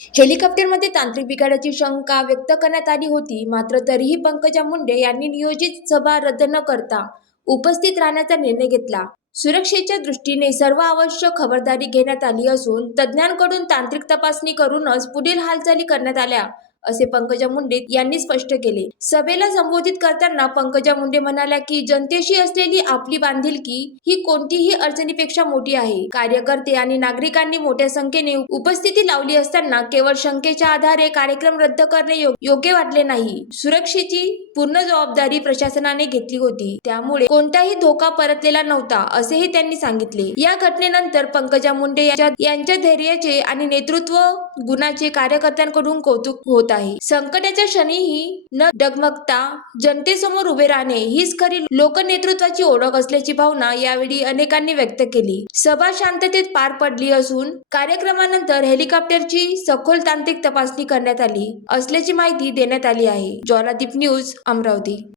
हेलिकॉप्टरमध्ये तांत्रिक बिघाडाची शंका व्यक्त करण्यात आली होती. मात्र तरीही पंकजा मुंडे यांनी नियोजित सभा रद्द न करता उपस्थित राहण्याचा निर्णय घेतला. सुरक्षेच्या दृष्टीने सर्व आवश्यक खबरदारी घेण्यात आली असून तज्ज्ञांकडून तांत्रिक तपासणी करूनच पुढील हालचाली करण्यात आल्या, असे पंकजा मुंडे यांनी स्पष्ट केले. सभेला संबोधित करताना पंकजा मुंडे म्हणाल्या की जनतेशी असलेली आपली बांधिलकी ही कोणतीही अडचणीपेक्षा मोठी आहे. कार्यकर्ते आणि नागरिकांनी मोठ्या संख्येने उपस्थिती लावली असताना केवळ शंकेच्या आधारे कार्यक्रम रद्द करणे योग्य वाटले नाही. सुरक्षेची पूर्ण जबाबदारी प्रशासनाने घेतली होती, त्यामुळे कोणताही धोका परतलेला नव्हता, असेही त्यांनी सांगितले. या घटनेनंतर पंकजा मुंडे यांच्या धैर्याचे आणि नेतृत्व गुणाचे कार्यकर्त्यांकडून कौतुक होत आहे. संकटाच्या क्षणीही न डगमगता जनतेसमोर उभे राहणे हीच खरी लोकनेतृत्वाची ओळख असल्याची भावना यावेळी अनेकांनी व्यक्त केली. सभा शांततेत पार पडली असून कार्यक्रमानंतर हेलिकॉप्टरची सखोल तांत्रिक तपासणी करण्यात आली असल्याची माहिती देण्यात आली आहे. ज्वालादीप न्यूज, अमरावती.